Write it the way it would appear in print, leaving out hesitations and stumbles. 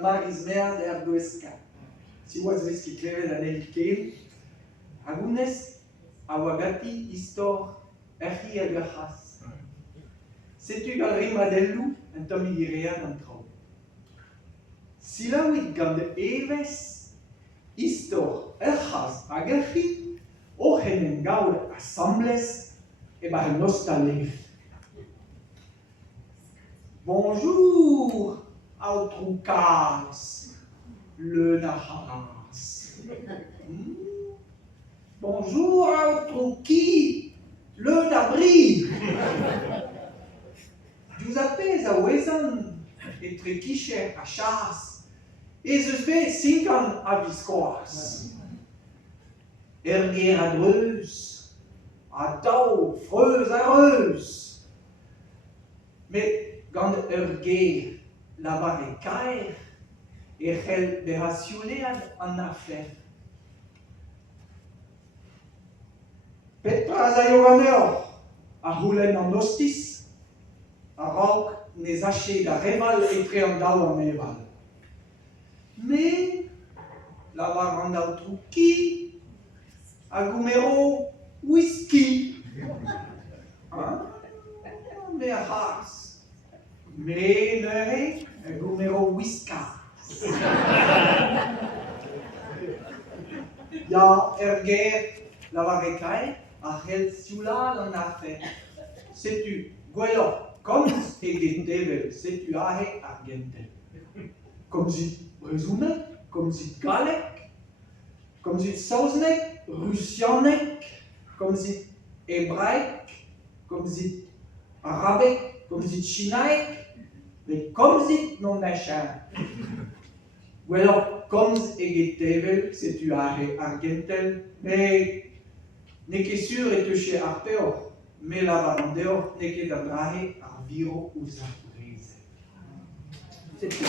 al marismea de Argoesca. Si was veski kleve da nelikeel, agunes awagati istor erhi agachas. Setu gal rimadellu en tomi direan an trau. Silawit gant eves istor erchas agachi ochen en gaur assembles e bar nostalef. Bonjour, Autrucas, le Nahas. Bonjour, Autruki, le Nabri. Vous appelez à Wezan et Trekiche à chasse, et je fais 5 ans à Viscoas. Erger à Dreus, à Tau, Freuse à Reus. Mais quand Erger la barricaire, et elle dérationné en affaire. Petra Zayoganeur, à Hulen en Ostis, à Rock, les hachés de Reval et Triandal en Meval. Mais, la varanda Truki, à Gumero, whisky. Hein? Mais à Haas. Mais le Gumero Whiskas. Ja, Erger la varricaire, a hel siula l'en affaire. Sais-tu, Guelo, comme Egentevel, sais-tu ahe Argentel. Comme si Rezunek, comme si Galek, comme si Sausnek, Russianek, comme si Hébraïque, comme si Arabique, comme si Chinaïque, mais comme si non machin. Guelo, comme Egentevel, sais-tu ahe Argentel, mais n'est que sûr et touché à peor, mais la varandeur n'est que d'adrahe à viro ou à brise. C'est tout.